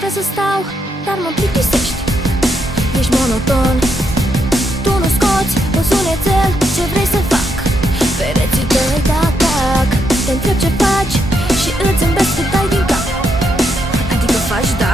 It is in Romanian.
putea să stau, dar mă plictisești. Ești monoton, tu nu scoți un sunețel. Ce vrei să fac? Pereții tăi te atac. Te întreb ce faci și îți zâmbesc cât dai din cap. Adică faci, da.